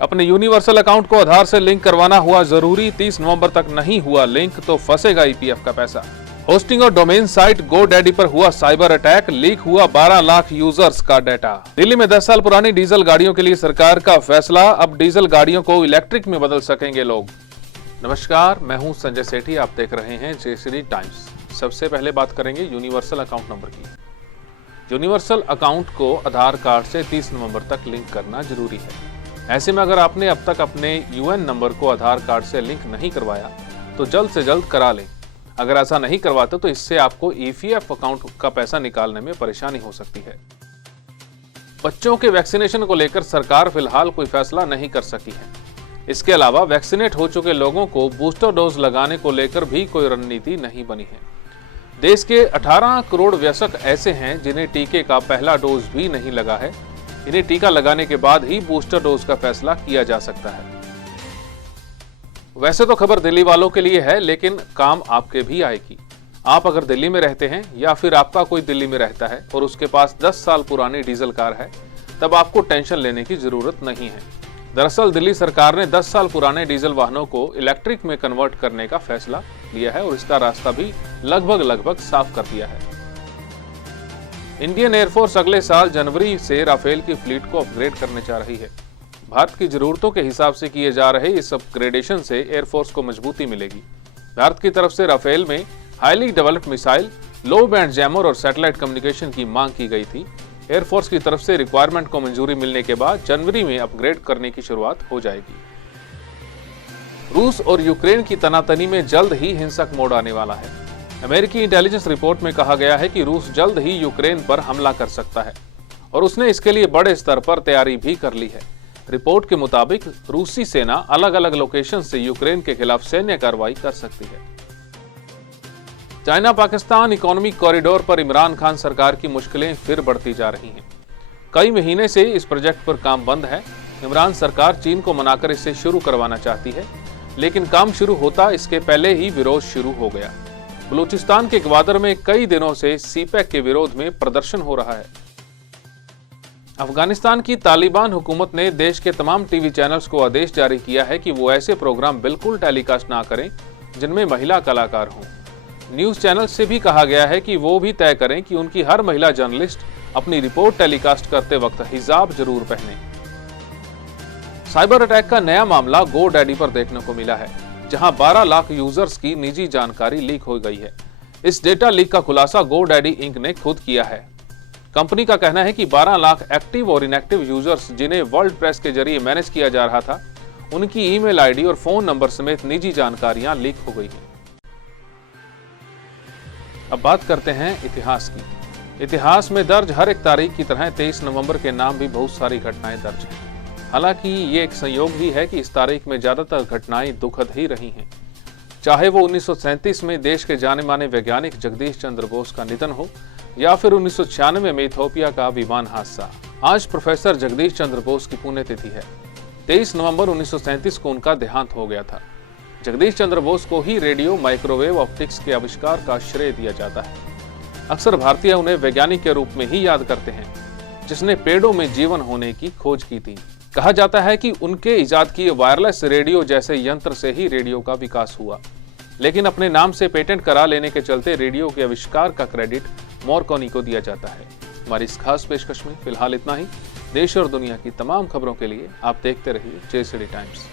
अपने universal account को आधार से लिंक करवाना हुआ जरूरी, 30 नवंबर तक नहीं हुआ लिंक तो फंसेगा ईपीएफ का पैसा। होस्टिंग और डोमेन साइट GoDaddy पर हुआ साइबर अटैक, लीक हुआ 12 लाख यूजर्स का डाटा। दिल्ली में 10 साल पुरानी डीजल गाड़ियों के लिए सरकार का फैसला, अब डीजल गाड़ियों को इलेक्ट्रिक में बदल सकेंगे लोग। नमस्कार, मैं हूं संजय सेठी, आप देख रहे हैं जयश्री टाइम्स। सबसे पहले बात करेंगे यूनिवर्सल अकाउंट नंबर की। यूनिवर्सल अकाउंट को आधार कार्ड से 30 नवंबर तक लिंक करना जरूरी है। ऐसे में अगर आपने अब तक अपने यूएन नंबर को आधार कार्ड से लिंक नहीं करवाया तो जल्द से जल्द करा लें। अगर ऐसा नहीं करवाते तो इससे आपको ईपीएफ अकाउंट का पैसा निकालने में परेशानी हो सकती है। बच्चों के वैक्सीनेशन को लेकर सरकार फिलहाल कोई फैसला नहीं कर सकी है। इसके अलावा वैक्सीनेट हो चुके लोगों को बूस्टर डोज लगाने को लेकर भी कोई रणनीति नहीं बनी है। देश के 18 करोड़ वयस्क ऐसे हैं जिन्हें टीके का पहला डोज भी नहीं लगा है। इन्हें टीका लगाने के बाद ही बूस्टर डोज का फैसला किया जा सकता है। वैसे तो खबर दिल्ली वालों के लिए है, लेकिन काम आपके भी आएगी। आप अगर दिल्ली में रहते हैं या फिर आपका कोई दिल्ली में रहता है और उसके पास 10 साल पुरानी डीजल कार है, तब आपको टेंशन लेने की जरूरत नहीं है। दरअसल दिल्ली सरकार ने 10 साल पुराने डीजल वाहनों को इलेक्ट्रिक में कन्वर्ट करने का फैसला लिया है और इसका रास्ता भी लगभग साफ कर दिया है। इंडियन एयरफोर्स अगले साल जनवरी से राफेल की फ्लीट को अपग्रेड करने जा रही है। भारत की जरूरतों के हिसाब से किए जा रहे इस अपग्रेडेशन से एयरफोर्स को मजबूती मिलेगी। भारत की तरफ से राफेल में हाईली डेवलप्ड मिसाइल, लो बैंड जैमर और सैटेलाइट कम्युनिकेशन की मांग की गई थी। एयरफोर्स की तरफ से रिक्वायरमेंट को मंजूरी मिलने के बाद जनवरी में अपग्रेड करने की शुरुआत हो जाएगी। रूस और यूक्रेन की तनातनी में जल्द ही हिंसक मोड़ आने वाला है। अमेरिकी इंटेलिजेंस रिपोर्ट में कहा गया है कि रूस जल्द ही यूक्रेन पर हमला कर सकता है और उसने इसके लिए बड़े स्तर पर तैयारी भी कर ली है। रिपोर्ट के मुताबिक रूसी सेना अलग अलग लोकेशन से यूक्रेन के खिलाफ सैन्य कार्रवाई कर सकती है। चाइना पाकिस्तान इकोनॉमिक कॉरिडोर पर इमरान खान सरकार की मुश्किलें फिर बढ़ती जा रही हैं। कई महीने से इस प्रोजेक्ट पर काम बंद है। इमरान सरकार चीन को मनाकर इसे शुरू करवाना चाहती है, लेकिन काम शुरू होता इसके पहले ही विरोध शुरू हो गया। बलूचिस्तान के ग्वादर में कई दिनों से सीपैक के विरोध में प्रदर्शन हो रहा है। अफगानिस्तान की तालिबान हुकूमत ने देश के तमाम टीवी चैनल्स को आदेश जारी किया है कि वो ऐसे प्रोग्राम बिल्कुल टेलीकास्ट ना करें जिनमें महिला कलाकार हों। न्यूज चैनल से भी कहा गया है कि वो भी तय करें कि उनकी हर महिला जर्नलिस्ट अपनी रिपोर्ट टेलीकास्ट करते वक्त हिजाब जरूर पहने। साइबर अटैक का नया मामला GoDaddy पर देखने को मिला है, जहां 12 लाख यूजर्स की निजी जानकारी लीक हो गई है। इस डेटा लीक का खुलासा GoDaddy इंक ने खुद किया है। कंपनी का कहना है कि 12 लाख एक्टिव और इनएक्टिव यूजर्स जिन्हें वर्ल्ड प्रेस के जरिए मैनेज किया जा रहा था, उनकी ईमेल आईडी और फोन नंबर समेत निजी जानकारियां लीक हो गई हैं। अब बात करते हैं इतिहास की। इतिहास में दर्ज हर एक तारीख की तरह 23 नवंबर के नाम भी बहुत सारी घटनाएं दर्ज हैं। हालांकि ये एक संयोग भी है कि इस तारीख में ज्यादातर घटनाएं दुखद ही रही हैं। चाहे वो 1937 में देश के जाने माने वैज्ञानिक जगदीश चंद्र बोस का निधन हो या फिर 1996 में इथोपिया का विमान हादसा। आज प्रोफेसर जगदीश चंद्र बोस की पुण्यतिथि है। 23 नवंबर 1937 को उनका देहांत हो गया था। जगदीश चंद्र बोस को ही रेडियो माइक्रोवेव ऑप्टिक्स के आविष्कार का श्रेय दिया जाता है। अक्सर भारतीय उन्हें वैज्ञानिक के रूप में ही याद करते हैं, जिसने पेड़ों में जीवन होने की खोज की थी। कहा जाता है कि उनके इजाद किए वायरलेस रेडियो जैसे यंत्र से ही रेडियो का विकास हुआ, लेकिन अपने नाम से पेटेंट करा लेने के चलते रेडियो के आविष्कार का क्रेडिट मॉर्कोनी को दिया जाता है। हमारी इस खास पेशकश में फिलहाल इतना ही। देश और दुनिया की तमाम खबरों के लिए आप देखते रहिए जयश्री टाइम्स।